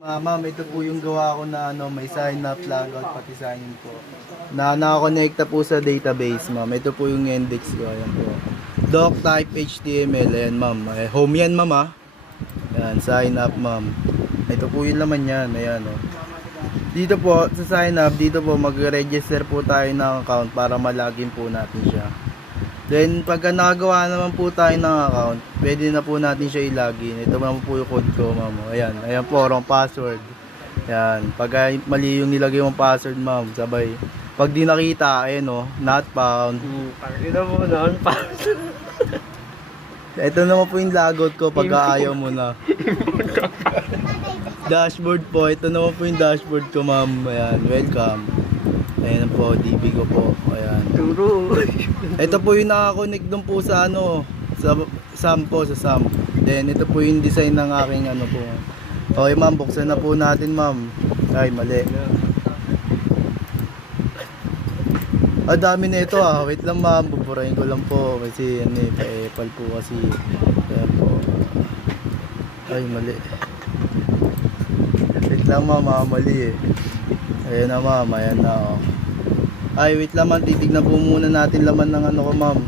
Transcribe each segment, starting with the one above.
Ma'am, ito po yung gawa ko na may sign up, logout, pati sign in po. Na nakakonekta po sa database, ma'am. Ito po yung index ko, ayan po. Doc type HTML, ayan ma'am. Home yan, ma'am ah. Ayan, sign up, ma'am. Ito po yung laman yan, ayan oh. Dito po, sa sign up, dito po mag-register po tayo ng account para malagin po natin siya. Then, pagka nakagawa naman po tayo ng account, pwede na po natin siya i-login. Ito naman po yung code ko, ma'am. Ayan, ayan po, wrong password. Ayan, pagka mali yung nilagay mong password, ma'am, sabay. Pag di nakita, ayan o, not found. Pakita mo noon, Ito naman po yung logout ko pagka ayaw mo na. Dashboard po, ito naman po yung dashboard ko, ma'am. Ayan, welcome. Ayan po, DB ko po. Ayan. Turo. Ito po yung nakakonect dun po sa sa SAM po, sa SAM. Then ito po yung design ng aking po. Okay ma'am, buksan na po natin ma'am. Ay, mali. Dami na ito ah. Wait lang ma'am, buburahin ko lang po. Kasi pa-epal po kasi. Ayan po. Ay, mali. Wait lang ma'am, mali eh. Ayan na ma'am, ayan na oh. Ay, wait lang ma'am, titignan po muna natin laman ng ko ma'am.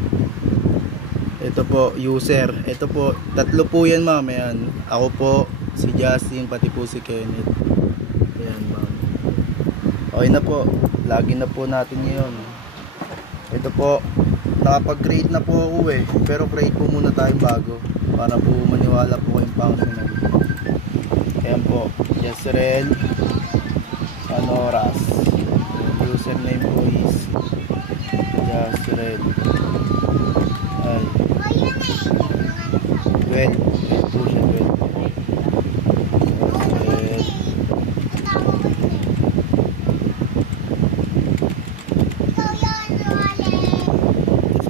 Ito po, user. Ito po, tatlo po yan ma'am, ayan. Ako po, si Justin, pati po si Kenneth. Ayan ma'am. Okay na po, login na po natin ngayon. Ito po, nakapag-create na po ako eh. Pero create po muna tayong bago para po maniwala po kayong functional. Ayan po, Jezreel Anoras. Username po is Jezreel. Ay, 12 po siya, 12.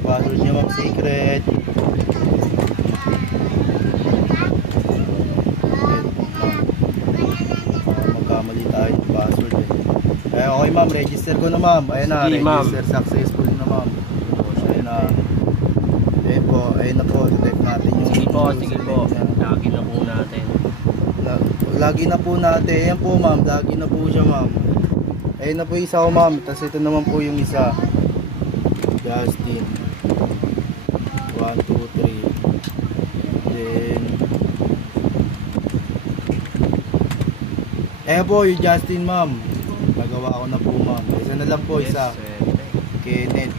Password niya ma'am, secret. Magkamali tayo ng password eh. Okay ma'am, register ko na ma'am. Ayan na, Sige, register successful na ma'am. Ayan na. Ayun na po, type natin yung Sige po. Lagi na po natin. Lagi na po natin. Ayan po ma'am, lagi na po siya ma'am. Ayun na po yung isa ko ma'am. Tapos ito naman po yung isa. Justin. 1, 2, 3. Then ayan po yung Justin ma'am. Nagawa ko na po ma'am. Isa na lang po, isa. Kenneth.